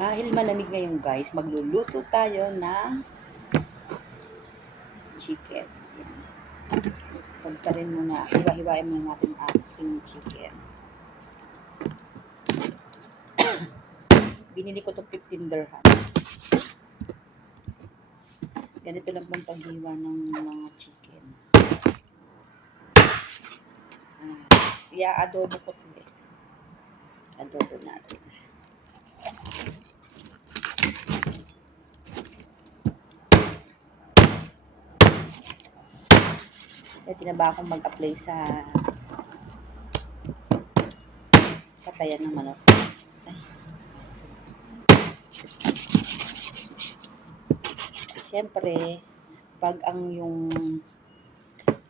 Dahil malamig ngayon guys, magluluto tayo ng chicken. Pagtarin muna, hiwa-hiwain muna natin ating chicken. Binili ko to 15 dirham. Ganito lang pong paghiwa ng mga chicken. Adobo ko to eh. Adobo natin. Kaya tinaba akong mag-apply sa katayan ng manok. Siyempre, pag ang yung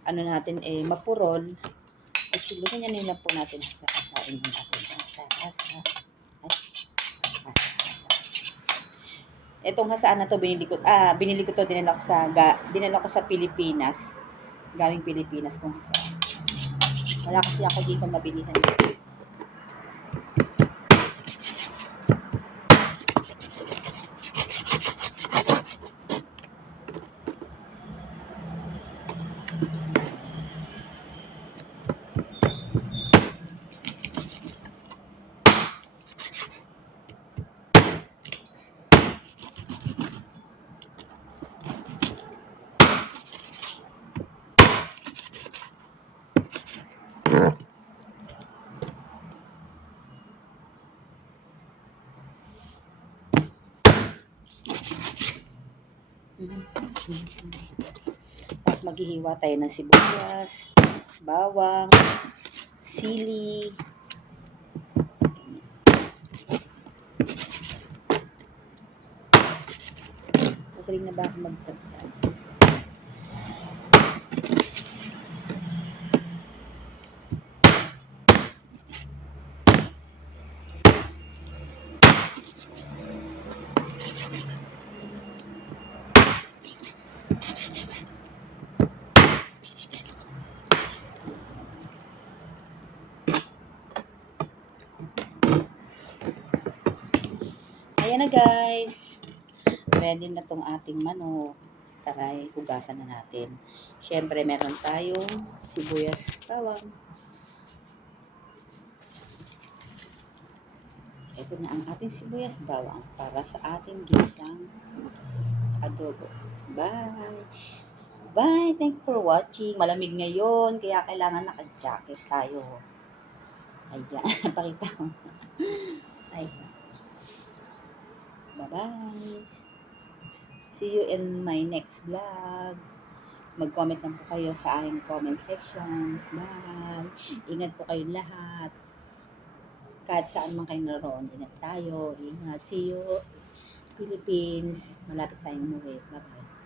ano natin mapurol, siguro ganyan lang po natin asa-asain ng ating asa-asa. Itong hasaan na to binili ko to, dinala ko sa Pilipinas. Galing Pilipinas tong hasaan. Wala kasi ako dito mabilihan. Tapos maghihiwa tayo ng sibuyas, bawang, sili. Magaling na ba ako magtagtag? Ayan na guys. Ready na tong ating manok. Taray, hugasan na natin. Siyempre, meron tayong sibuyas, bawang. Ito na ang ating sibuyas, bawang para sa ating ginisang adobo. Bye! Bye! Thank you for watching. Malamig ngayon, kaya kailangan naka-jacket tayo. Ayan, pakita ko. Ayan. Bye-bye! See you in my next vlog. Mag-comment lang po kayo sa aking comment section. Bye! Ingat po kayong lahat. Kahit saan man kayo naroon, ingat tayo. Ingat. See you, Philippines. Malapit tayong umuwi. Bye-bye.